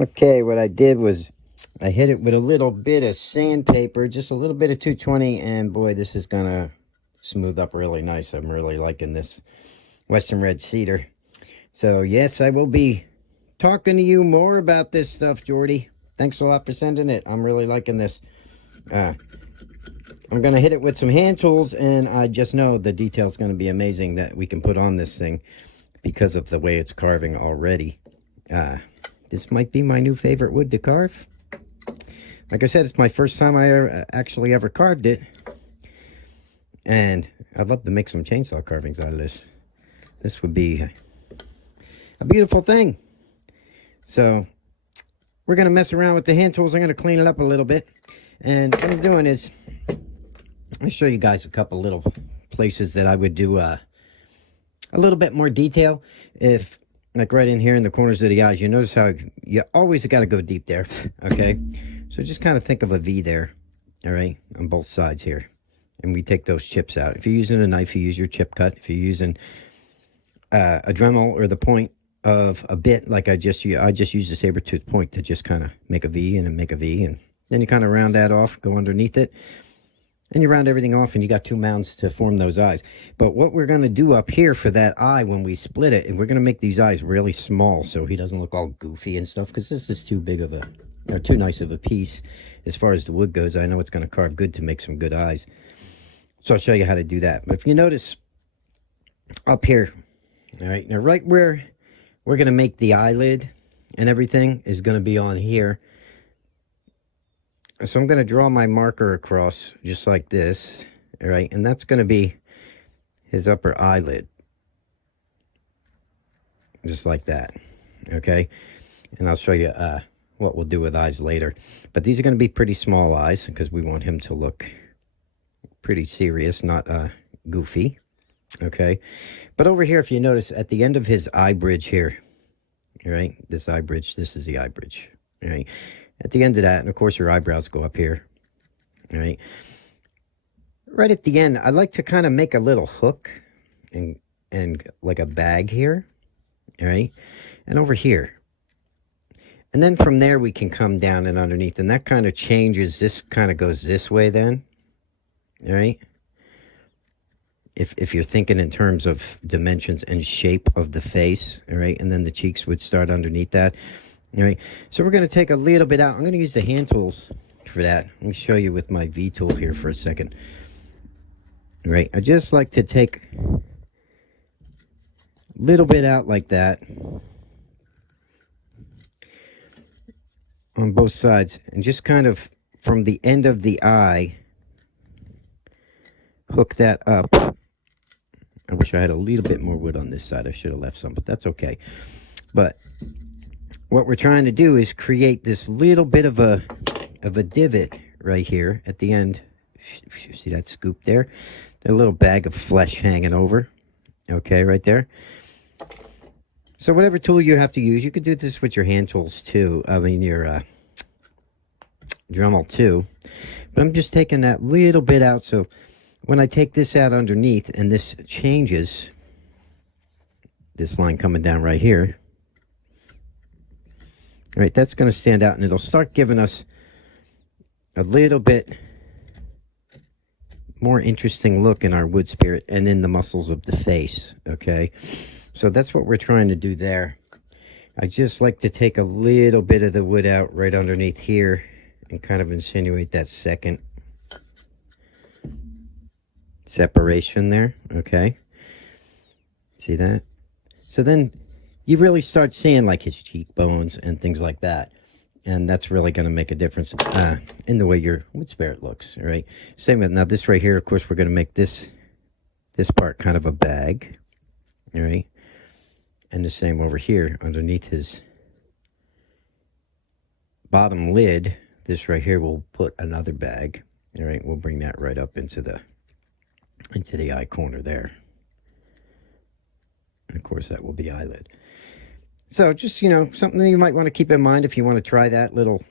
Okay, what I did was I hit it with a little bit of sandpaper, just a little bit of 220, and boy, this is gonna smooth up really nice. I'm really liking this Western Red Cedar. So yes, I will be talking to you more about this stuff, Jordy. Thanks a lot for sending it. I'm really liking this. I'm gonna hit it with some hand tools, and I just know the detail's gonna be amazing that we can put on this thing because of the way it's carving already. This might be my new favorite wood to carve. Like I said, it's my first time I actually ever carved it. And I'd love to make some chainsaw carvings out of this. This would be a beautiful thing. So, we're going to mess around with the hand tools. I'm going to clean it up a little bit. And what I'm doing is, I'll show you guys a couple little places that I would do a little bit more detail. If, like right in here in the corners of the eyes, you notice how you always got to go deep there, okay? So just kind of think of a V there, all right, on both sides here. And we take those chips out. If you're using a knife, you use your chip cut. If you're using a Dremel or the point of a bit, like I just use a saber-tooth point to just kind of make a V and then make a V. And then you kind of round that off, go underneath it. And you round everything off, and you got two mounds to form those eyes. But what we're going to do up here for that eye when we split it, and we're going to make these eyes really small so he doesn't look all goofy and stuff, because this is too big of a, or too nice of a piece as far as the wood goes. I know it's going to carve good to make some good eyes. So I'll show you how to do that. But if you notice up here, all right, now right where we're going to make the eyelid and everything is going to be on here. So I'm going to draw my marker across just like this, all right? And that's going to be his upper eyelid. Just like that, okay? And I'll show you what we'll do with eyes later. But these are going to be pretty small eyes because we want him to look pretty serious, not goofy, okay? But over here, if you notice, at the end of his eye bridge here, all right? This eye bridge, this is the eye bridge, all right? At the end of that, and of course your eyebrows go up here, all right? Right at the end, I like to kind of make a little hook and like a bag here, all right? And over here. And then from there, we can come down and underneath, and that kind of changes. This kind of goes this way then, all right? If you're thinking in terms of dimensions and shape of the face, all right? And then the cheeks would start underneath that. All right, so we're going to take a little bit out. I'm going to use the hand tools for that. Let me show you with my V tool here for a second. All right, I just like to take a little bit out like that on both sides, and just kind of from the end of the eye, hook that up. I wish I had a little bit more wood on this side. I should have left some, but that's okay. But what we're trying to do is create this little bit of a divot right here at the end. See that scoop there? A little bag of flesh hanging over. Okay, right there. So whatever tool you have to use, you could do this with your hand tools too. I mean your Dremel too. But I'm just taking that little bit out, so when I take this out underneath and this changes, this line coming down right here, all right, that's going to stand out, and it'll start giving us a little bit more interesting look in our wood spirit and in the muscles of the face, okay? So that's what we're trying to do there. I just like to take a little bit of the wood out right underneath here and kind of insinuate that second separation there, okay? See that? So then you really start seeing like his cheekbones and things like that. And that's really going to make a difference in the way your wood spirit looks, all right? Same with, now this right here, of course, we're going to make this part kind of a bag, all right? And the same over here underneath his bottom lid, this right here, we'll put another bag, all right? We'll bring that right up into the eye corner there. And of course, that will be eyelid. So just, you know, something that you might want to keep in mind if you want to try that little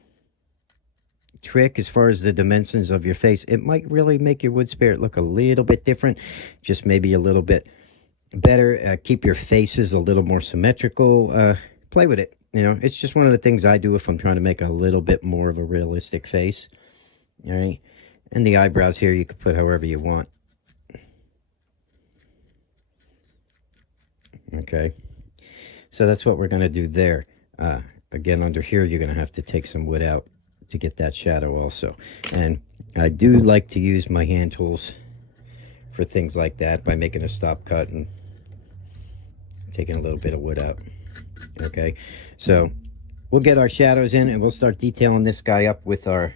trick as far as the dimensions of your face. It might really make your wood spirit look a little bit different, just maybe a little bit better. Keep your faces a little more symmetrical. Play with it. You know, it's just one of the things I do if I'm trying to make a little bit more of a realistic face. All right. And the eyebrows here, you can put however you want. Okay. So that's what we're going to do there. Again, under here, you're going to have to take some wood out to get that shadow also. And I do like to use my hand tools for things like that by making a stop cut and taking a little bit of wood out. Okay. So we'll get our shadows in and we'll start detailing this guy up with our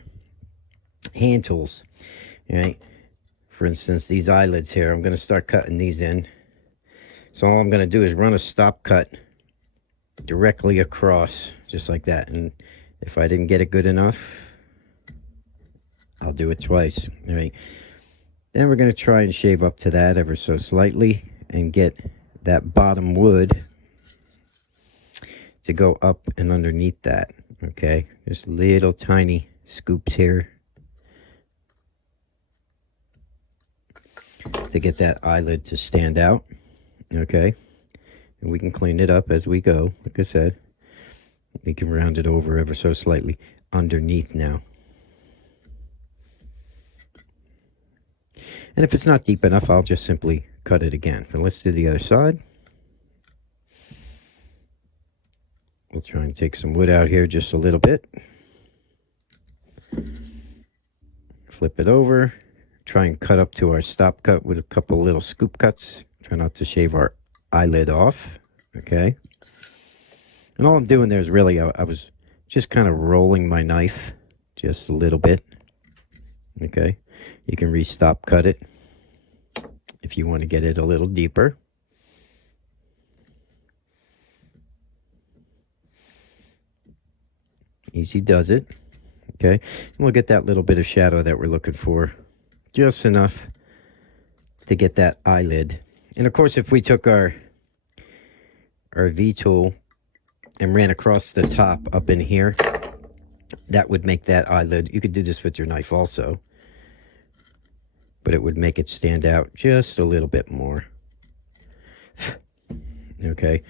hand tools. All right. For instance, these eyelids here, I'm going to start cutting these in. So all I'm going to do is run a stop cut directly across, just like that. And if I didn't get it good enough, I'll do it twice. All right. Then we're going to try and shave up to that ever so slightly and get that bottom wood to go up and underneath that. Okay. Just little tiny scoops here to get that eyelid to stand out. Okay. And we can clean it up as we go. Like I said, we can round it over ever so slightly underneath now. And if it's not deep enough, I'll just simply cut it again. But let's do the other side. We'll try and take some wood out here just a little bit. Flip it over. Try and cut up to our stop cut with a couple little scoop cuts. Try not to shave our eyelid off. Okay. And all I'm doing there is really, I was just kind of rolling my knife just a little bit. Okay. You can re-stop cut it if you want to get it a little deeper. Easy does it. Okay. And we'll get that little bit of shadow that we're looking for. Just enough to get that eyelid. And of course, if we took our V-tool and ran across the top up in here, that would make that eyelid. You could do this with your knife also, but it would make it stand out just a little bit more. Okay.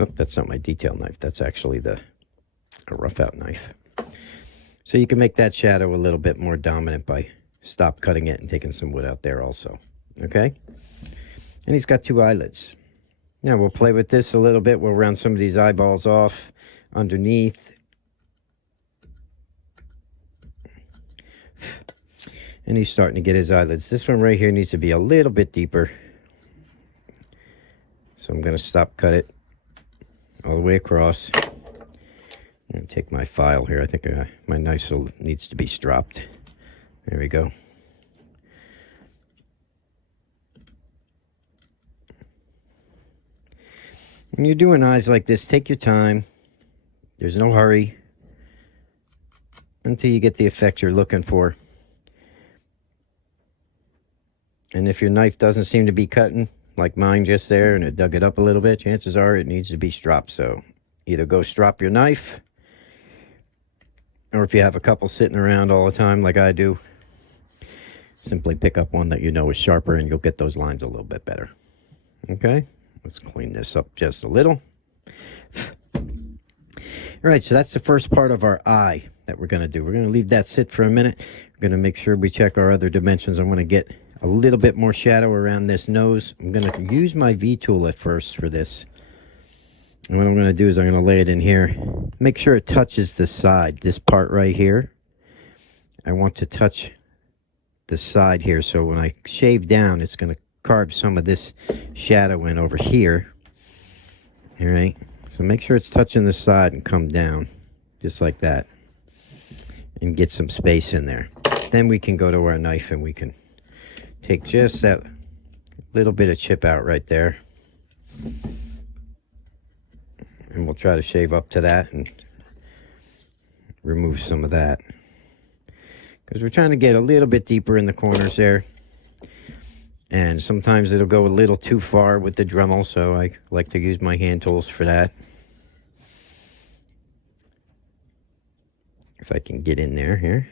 Oh, that's not my detail knife. That's actually a rough out knife. So you can make that shadow a little bit more dominant by stop cutting it and taking some wood out there also. Okay? And he's got two eyelids. Now we'll play with this a little bit. We'll round some of these eyeballs off underneath. And he's starting to get his eyelids. This one right here needs to be a little bit deeper. So I'm going to stop cut it all the way across. I'm going to take my file here. I think my knife needs to be stropped. There we go. When you're doing eyes like this, take your time. There's no hurry until you get the effect you're looking for. And if your knife doesn't seem to be cutting, like mine just there, and it dug it up a little bit, chances are it needs to be stropped. So either go strop your knife, or if you have a couple sitting around all the time like I do, simply pick up one that you know is sharper and you'll get those lines a little bit better. Okay, let's clean this up just a little. All right, so that's the first part of our eye that we're going to do. We're going to leave that sit for a minute. We're going to make sure we check our other dimensions. I'm going to get a little bit more shadow around this nose. I'm going to use my V-tool at first for this. And what I'm going to do is I'm going to lay it in here. Make sure it touches the side. This part right here, I want to touch the side here. So when I shave down, it's going to carve some of this shadow in over here. All right. So make sure it's touching the side and come down just like that. And get some space in there. Then we can go to our knife and we can take just that little bit of chip out right there. And we'll try to shave up to that and remove some of that. Because we're trying to get a little bit deeper in the corners there. And sometimes it'll go a little too far with the Dremel, so I like to use my hand tools for that. If I can get in there here.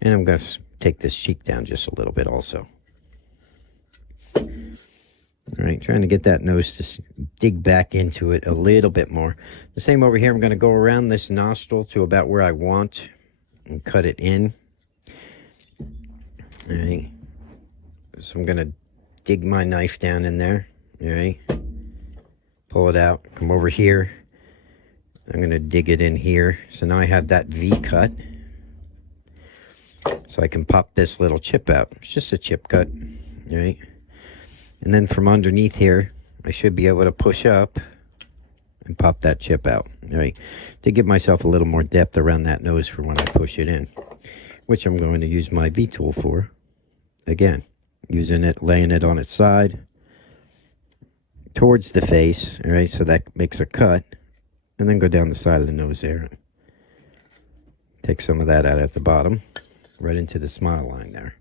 And I'm going to take this cheek down just a little bit also. All right, trying to get that nose to dig back into it a little bit more. The same over here. I'm going to go around this nostril to about where I want and cut it in. All right. So I'm going to dig my knife down in there. All right. Pull it out. Come over here. I'm going to dig it in here. So now I have that V cut. So I can pop this little chip out. It's just a chip cut. All right. And then from underneath here, I should be able to push up and pop that chip out. All right. To give myself a little more depth around that nose for when I push it in, which I'm going to use my V tool for. Again, using it, laying it on its side towards the face. All right. So that makes a cut. And then go down the side of the nose there. Take some of that out at the bottom, right into the smile line there.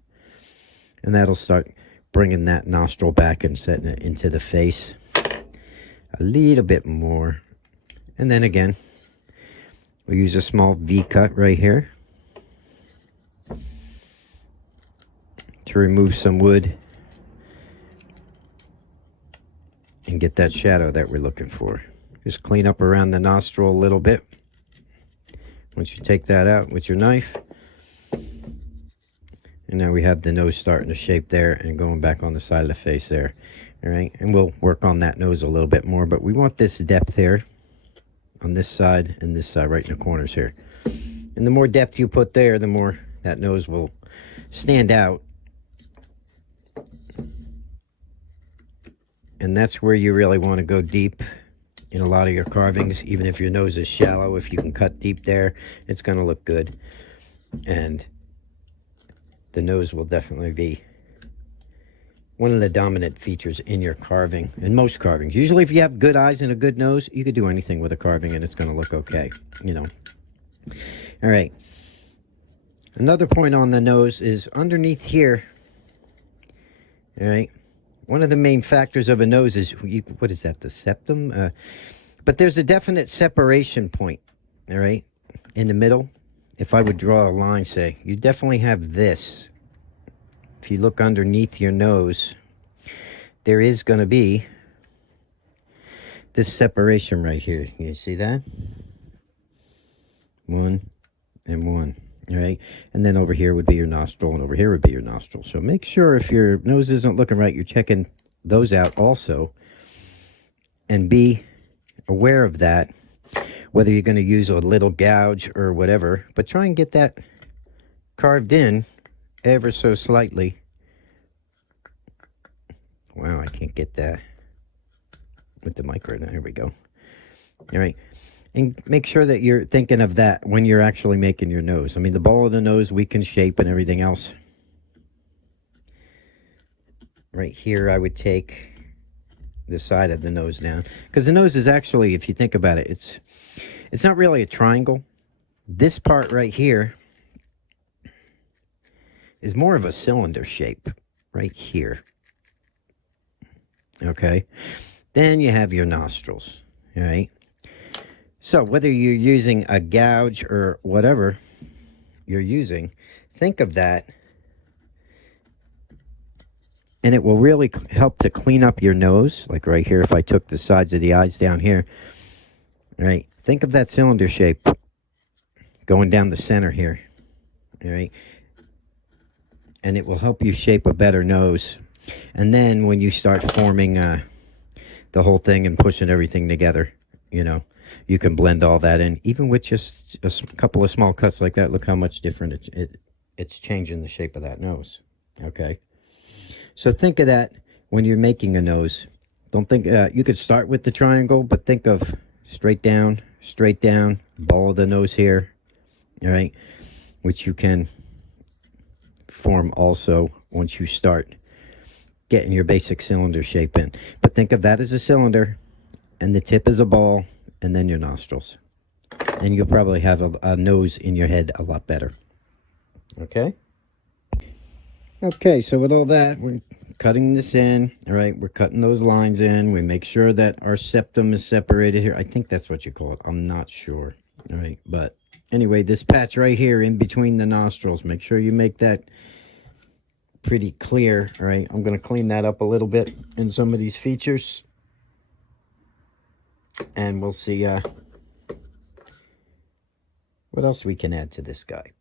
And that'll start bringing that nostril back and setting it into the face a little bit more. And then again, we'll use a small V cut right here to remove some wood and get that shadow that we're looking for. Just clean up around the nostril a little bit. Once you take that out with your knife, and now we have the nose starting to shape there and going back on the side of the face there. All right, and we'll work on that nose a little bit more, but we want this depth here on this side and this side right in the corners here. And the more depth you put there, the more that nose will stand out. And that's where you really want to go deep in a lot of your carvings. Even if your nose is shallow, if you can cut deep there, it's going to look good. And the nose will definitely be one of the dominant features in your carving, in most carvings. Usually if you have good eyes and a good nose, you could do anything with a carving and it's going to look okay, you know. All right. Another point on the nose is underneath here. All right. One of the main factors of a nose is, what is that, the septum? But there's a definite separation point, all right, in the middle. If I would draw a line, say, you definitely have this. If you look underneath your nose, there is going to be this separation right here. You see that? 1 and 1. All right. And then over here would be your nostril, and over here would be your nostril. So make sure if your nose isn't looking right, you're checking those out also. And be aware of that, whether you're going to use a little gouge or whatever. But try and get that carved in ever so slightly. Wow, I can't get that with the micro. There we go. All right. And make sure that you're thinking of that when you're actually making your nose. I mean, the ball of the nose, we can shape and everything else. Right here, I would take the side of the nose down. Because the nose is actually, if you think about it, it's not really a triangle. This part right here is more of a cylinder shape right here. Okay. Then you have your nostrils. All right. So whether you're using a gouge or whatever you're using, think of that. And it will really help to clean up your nose. Like right here, if I took the sides of the eyes down here. All right. Think of that cylinder shape going down the center here. All right. And it will help you shape a better nose. And then when you start forming the whole thing and pushing everything together, you know, you can blend all that in. Even with just a couple of small cuts like that, look how much different it's changing the shape of that nose. Okay. So think of that when you're making a nose. Don't think, you could start with the triangle, but think of straight down, ball of the nose here. All right. Which you can form also once you start getting your basic cylinder shape in. But think of that as a cylinder, and the tip is a ball, and then your nostrils. And you'll probably have a nose in your head a lot better. Okay? Okay, so with all that, we're cutting this in. All right, we're cutting those lines in. We make sure that our septum is separated here. I think that's what you call it. I'm not sure. All right, but anyway, this patch right here in between the nostrils, make sure you make that pretty clear. All right, I'm going to clean that up a little bit in some of these features. And we'll see what else we can add to this guy.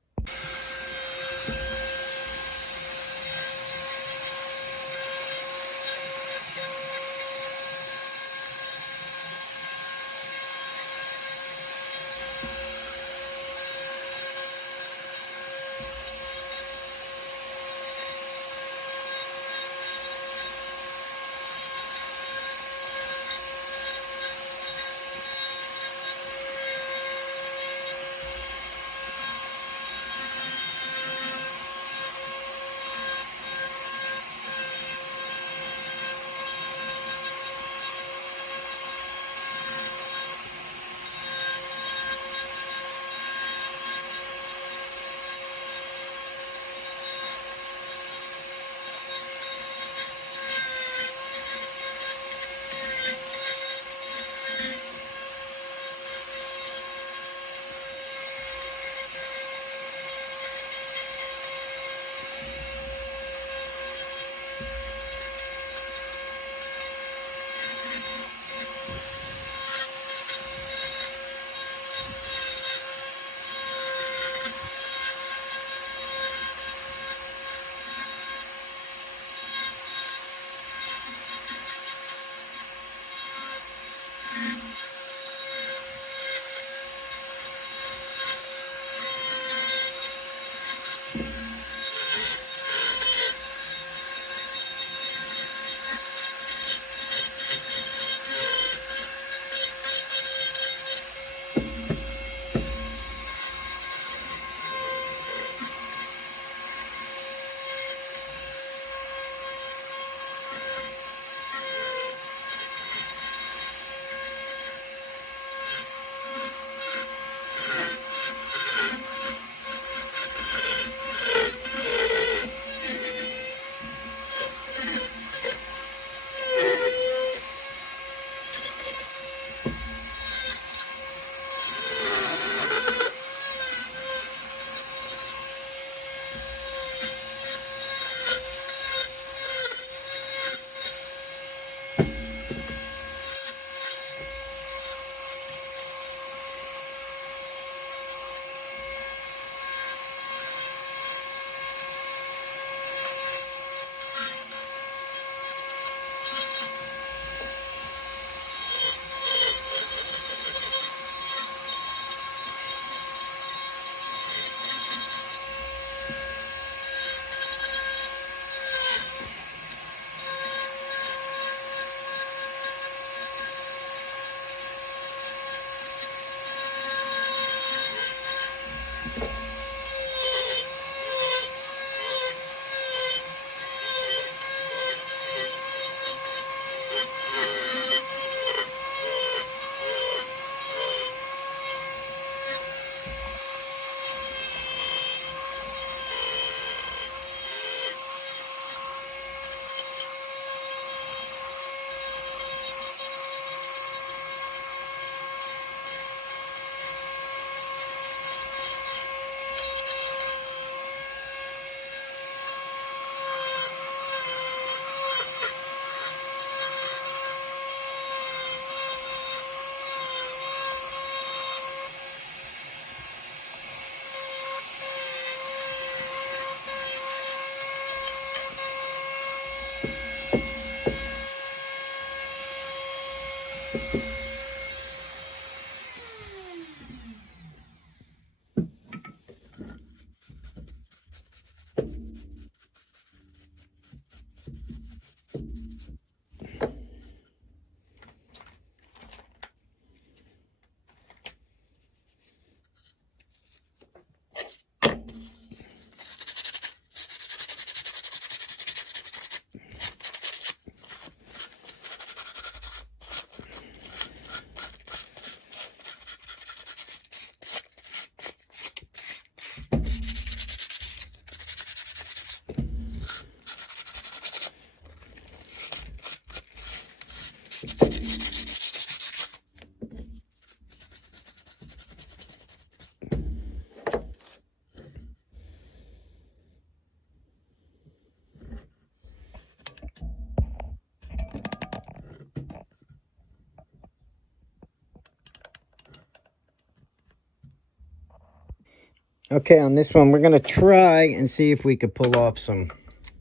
Okay, on this one, we're going to try and see if we could pull off some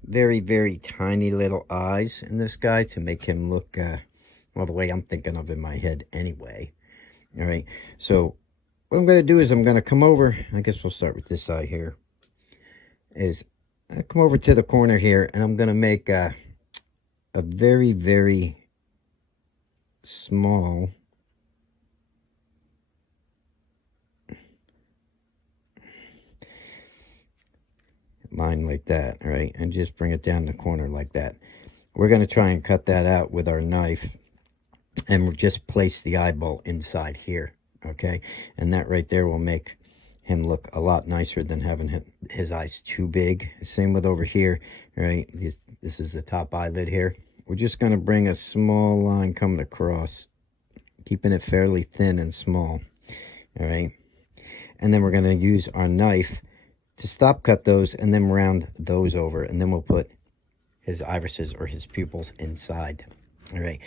very, very tiny little eyes in this guy to make him look, well, the way I'm thinking of in my head anyway. All right, so what I'm going to do is I'm going to come over, I guess we'll start with this eye here, is I come over to the corner here, and I'm going to make a very, very small line like that, all right, and just bring it down the corner like that. We're going to try and cut that out with our knife, and we'll just place the eyeball inside here, okay? And that right there will make him look a lot nicer than having his eyes too big. Same with over here, right? This is the top eyelid here. We're just going to bring a small line coming across, keeping it fairly thin and small, all right? And then we're going to use our knife to stop cut those and then round those over, and then we'll put his irises or his pupils inside. All right,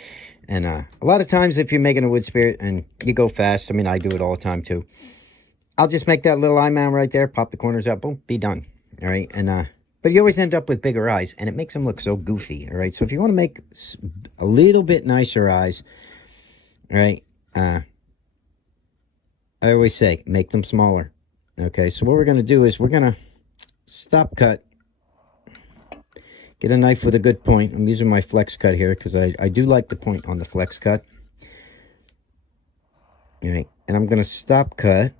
and a lot of times if you're making a wood spirit and you go fast, I mean, I do it all the time too, I'll just make that little eye mound right there, pop the corners out, boom, be done. All right, and but you always end up with bigger eyes, and it makes them look so goofy. All right, so if you want to make a little bit nicer eyes, all right, I always say make them smaller. Okay, so what we're going to do is we're going to stop cut. Get a knife with a good point. I'm using my flex cut here because I do like the point on the flex cut. All right, and I'm going to stop cut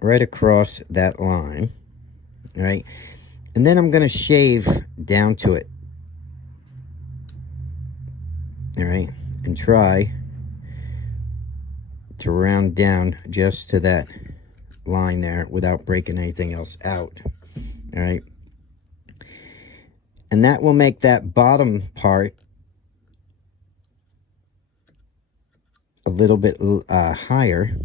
right across that line. All right, and then I'm going to shave down to it. All right, and try to round down just to that line there without breaking anything else out. All right, and that will make that bottom part a little bit higher.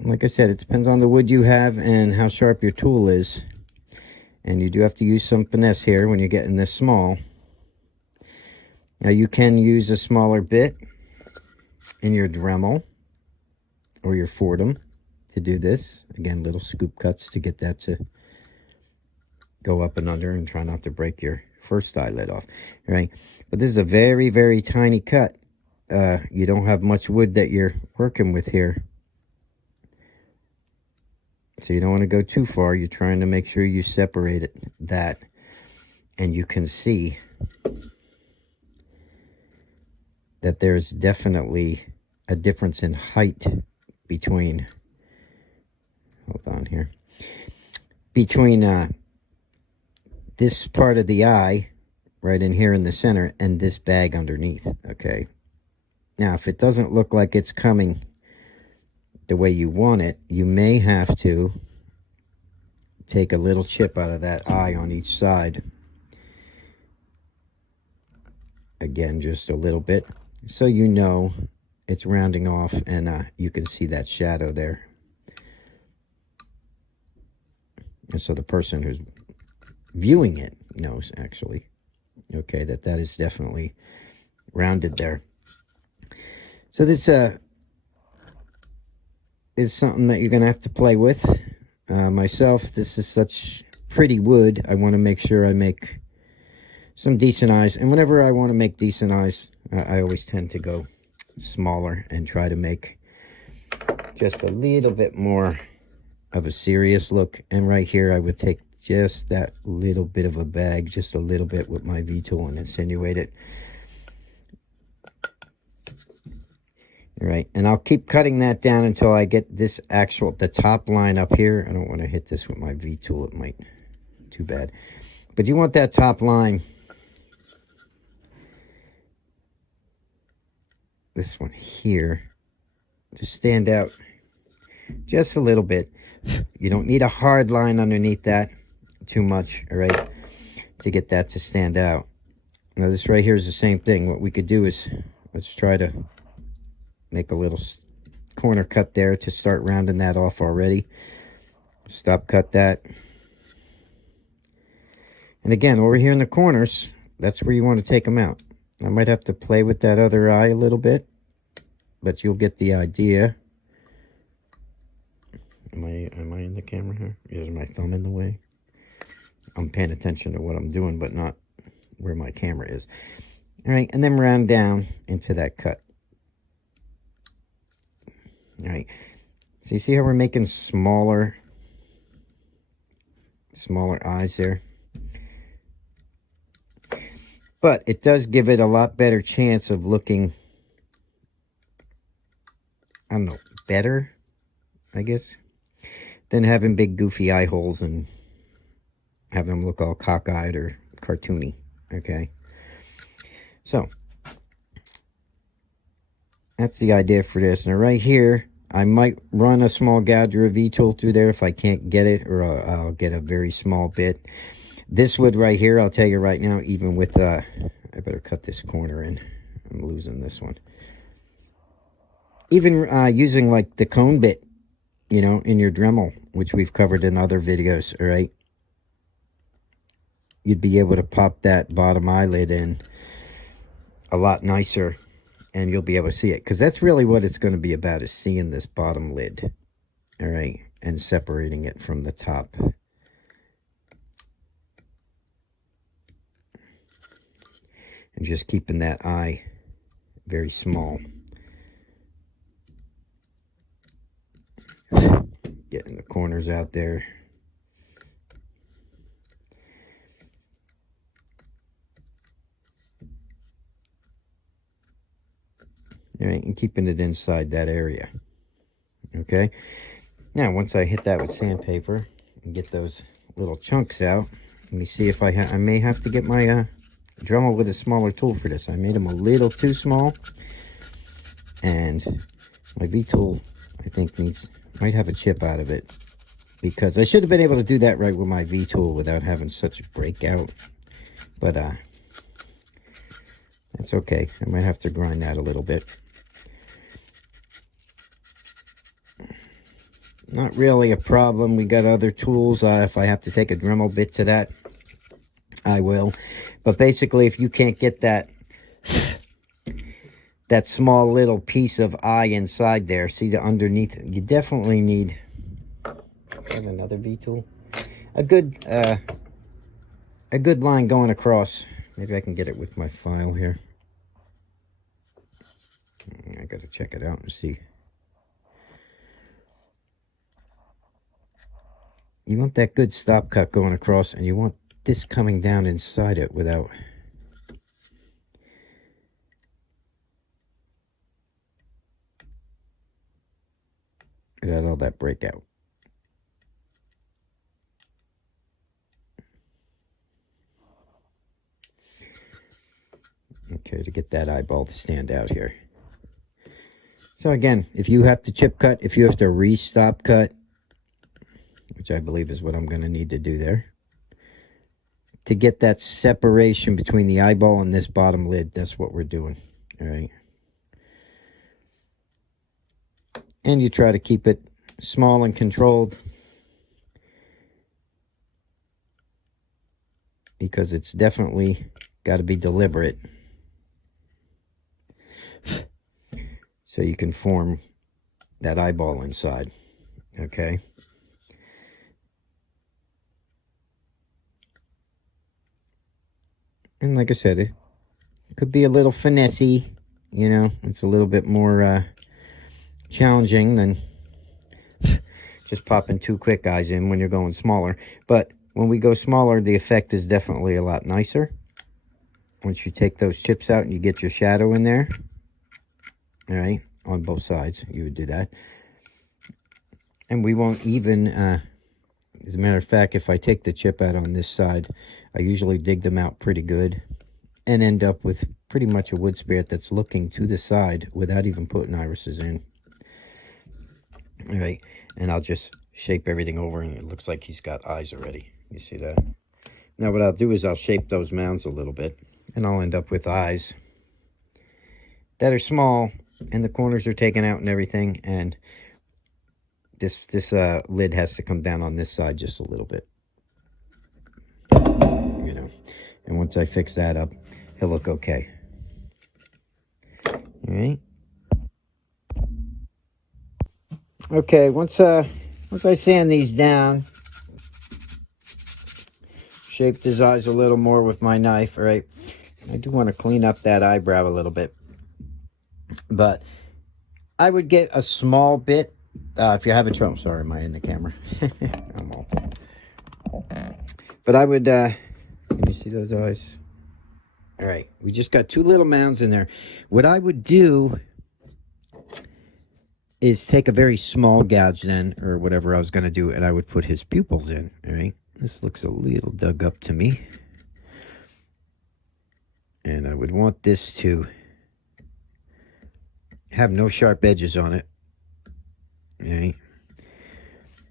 Like I said, it depends on the wood you have and how sharp your tool is, and you do have to use some finesse here when you're getting this small. Now you can use a smaller bit in your Dremel or your Fordham to do this. Again, little scoop cuts to get that to go up and under, and try not to break your first eyelid off, right? But this is a very, very tiny cut. You don't have much wood that you're working with here, so you don't want to go too far. You're trying to make sure you separate that, and you can see that there's definitely a difference in height between, hold on here, between this part of the eye right in here in the center and this bag underneath. Okay, now if it doesn't look like it's coming the way you want it, you may have to take a little chip out of that eye on each side. Again, just a little bit, so you know it's rounding off, and you can see that shadow there. And so the person who's viewing it knows, actually, okay, that is definitely rounded there. So this is something that you're going to have to play with. Myself, this is such pretty wood. I want to make sure I make some decent eyes. And whenever I want to make decent eyes, I always tend to go smaller and try to make just a little bit more of a serious look. And right here, I would take just that little bit of a bag, just a little bit with my V-tool, and insinuate it. All right, and I'll keep cutting that down until I get this the top line up here. I don't want to hit this with my V-tool. It might, too bad. But you want that top line, this one here, to stand out just a little bit. You don't need a hard line underneath that too much, all right, to get that to stand out. Now this right here is the same thing. What we could do is, let's try to make a little corner cut there to start rounding that off already. Stop cut that. And again, over here in the corners, that's where you want to take them out. I might have to play with that other eye a little bit, but you'll get the idea. Am I in the camera here? Is my thumb in the way? I'm paying attention to what I'm doing, but not where my camera is. All right, and then round down into that cut. All right. So you see how we're making smaller eyes there? But it does give it a lot better chance of looking, I don't know, better, I guess, than having big goofy eye holes and having them look all cockeyed or cartoony, okay? So, that's the idea for this. Now right here, I might run a small gouge or a V-tool through there if I can't get it, or I'll get a very small bit. This wood right here, I'll tell you right now, even with, I better cut this corner in. I'm losing this one. Even using like the cone bit, you know, in your Dremel, which we've covered in other videos, all right? You'd be able to pop that bottom eyelid in a lot nicer, and you'll be able to see it, because that's really what it's going to be about, is seeing this bottom lid, all right, and separating it from the top. And just keeping that eye very small. Getting the corners out there. All right, and keeping it inside that area. Okay. Now, once I hit that with sandpaper and get those little chunks out, let me see if I may have to get my Dremel with a smaller tool for this. I made them a little too small, and my V-tool, I think, might have a chip out of it, because I should have been able to do that right with my V-tool without having such a breakout. But that's okay. I might have to grind that a little bit. Not really a problem. We got other tools. If I have to take a Dremel bit to that, I will. But basically, if you can't get that small little piece of eye inside there, see the underneath, you definitely need another V-tool. A good line going across. Maybe I can get it with my file here. I gotta check it out and see. You want that good stop cut going across, and you want this coming down inside it without all that breakout. Okay, to get that eyeball to stand out here. So again, if you have to chip cut, if you have to re-stop cut, which I believe is what I'm going to need to do there, to get that separation between the eyeball and this bottom lid, that's what we're doing, all right? And you try to keep it small and controlled, because it's definitely got to be deliberate, so you can form that eyeball inside, okay? And like I said, it could be a little finessey, you know. It's a little bit more challenging than just popping two quick eyes in when you're going smaller. But when we go smaller, the effect is definitely a lot nicer. Once you take those chips out and you get your shadow in there, all right, on both sides, you would do that. And we won't even, as a matter of fact, if I take the chip out on this side, I usually dig them out pretty good and end up with pretty much a wood spirit that's looking to the side without even putting irises in. All right, and I'll just shape everything over, and it looks like he's got eyes already. You see that? Now what I'll do is I'll shape those mounds a little bit, and I'll end up with eyes that are small, and the corners are taken out and everything, and this lid has to come down on this side just a little bit, you know. And once I fix that up, he'll look okay. All right. Okay, once Once I sand these down, shaped his eyes a little more with my knife, all right? I do want to clean up that eyebrow a little bit. But I would get a small bit. If you're having trouble, sorry, am I in the camera? I'm all. But I would, can you see those eyes? All right, we just got two little mounds in there. What I would do is take a very small gouge then, or whatever I was going to do, and I would put his pupils in, all right? This looks a little dug up to me. And I would want this to have no sharp edges on it, all right?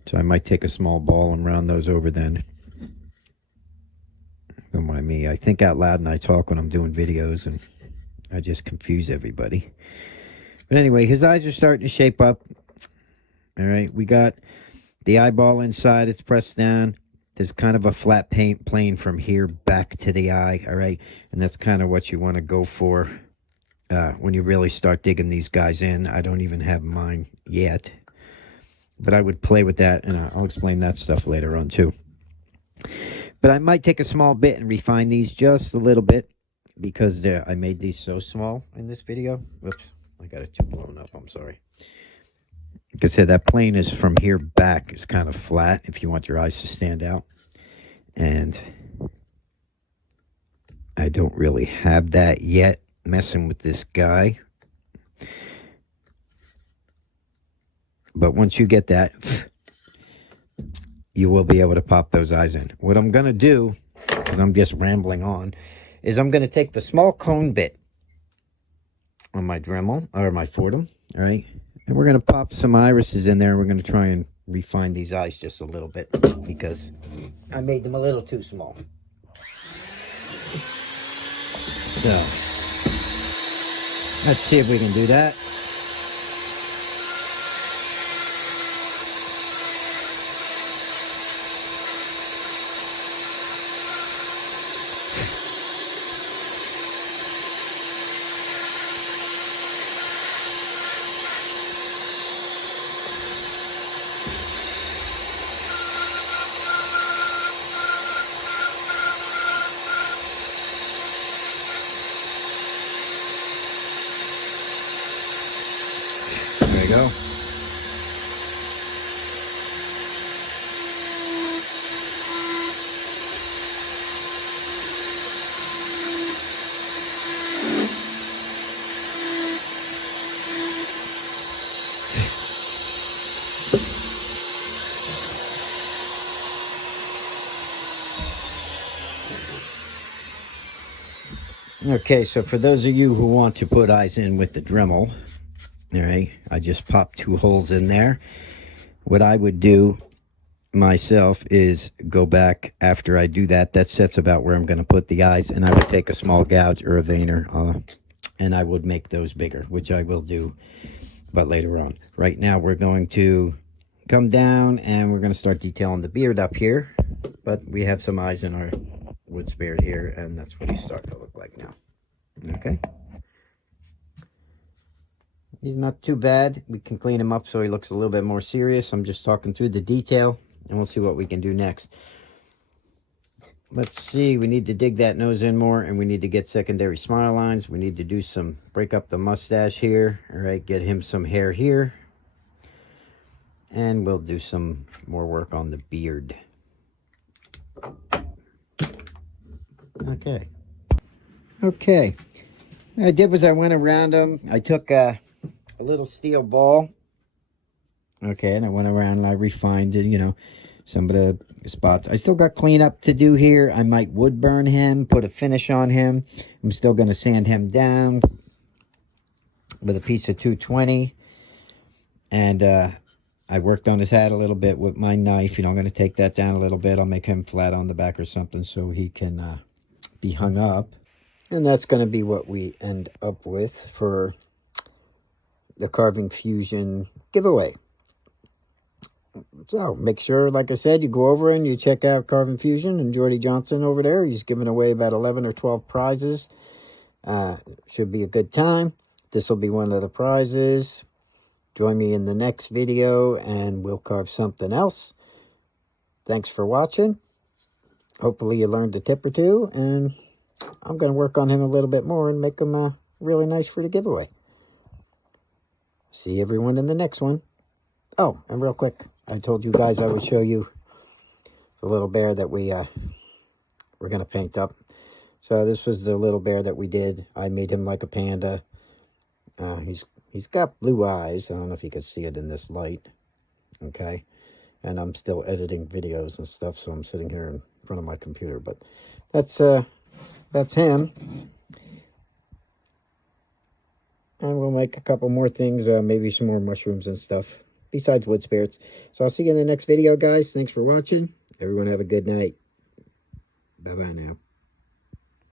So I might take a small ball and round those over then. Don't mind me. I think out loud and I talk when I'm doing videos, and I just confuse everybody. But anyway, his eyes are starting to shape up. All right, we got the eyeball inside. It's pressed down. There's kind of a flat plane from here back to the eye. All right, and that's kind of what you want to go for when you really start digging these guys in. I don't even have mine yet, but I would play with that, and I'll explain that stuff later on too. But I might take a small bit and refine these just a little bit because I made these so small in this video. Whoops, I got it too blown up. I'm sorry. Like I said, that plane is from here back. It's kind of flat if you want your eyes to stand out. And I don't really have that yet, messing with this guy. But once you get that, you will be able to pop those eyes in. What I'm going to do, because I'm just rambling on, is I'm going to take the small cone bit on my Dremel, or my Fordham, all right? And we're going to pop some irises in there. We're going to try and refine these eyes just a little bit because I made them a little too small. So, let's see if we can do that. There we go. Okay, so for those of you who want to put eyes in with the Dremel, all right, I just popped 2 holes in there. What I would do myself is go back after I do that. That sets about where I'm going to put the eyes, and I would take a small gouge or a veiner, and I would make those bigger, which I will do, but later on. Right now, we're going to come down, and we're going to start detailing the beard up here, but we have some eyes in our wood spirit here, and that's what he's starting to look like now. Okay. He's not too bad. We can clean him up so he looks a little bit more serious. I'm just talking through the detail, and we'll see what we can do next. Let's see. We need to dig that nose in more, and we need to get secondary smile lines. We need to do some, break up the mustache here. All right, get him some hair here. And we'll do some more work on the beard. Okay. Okay. What I did was I went around him. I took a little steel ball. Okay, and I went around and I refined it, you know, some of the spots. I still got cleanup to do here. I might wood burn him, put a finish on him. I'm still going to sand him down with a piece of 220. And I worked on his hat a little bit with my knife. You know, I'm going to take that down a little bit. I'll make him flat on the back or something so he can be hung up. And that's going to be what we end up with for the Carving Fusion giveaway. So make sure, like I said, you go over and you check out Carving Fusion and Jordy Johnson over there. He's giving away about 11 or 12 prizes. Should be a good time. This will be one of the prizes. Join me in the next video and we'll carve something else. Thanks for watching. Hopefully you learned a tip or two, and I'm going to work on him a little bit more and make him really nice for the giveaway. See everyone in the next one. Oh, and real quick, I told you guys I would show you the little bear that we're going to paint up. So this was the little bear that we did. I made him like a panda. He's got blue eyes. I don't know if you can see it in this light. Okay. And I'm still editing videos and stuff, so I'm sitting here in front of my computer. But that's him. And we'll make a couple more things, maybe some more mushrooms and stuff, besides wood spirits. So I'll see you in the next video, guys. Thanks for watching. Everyone have a good night. Bye-bye now.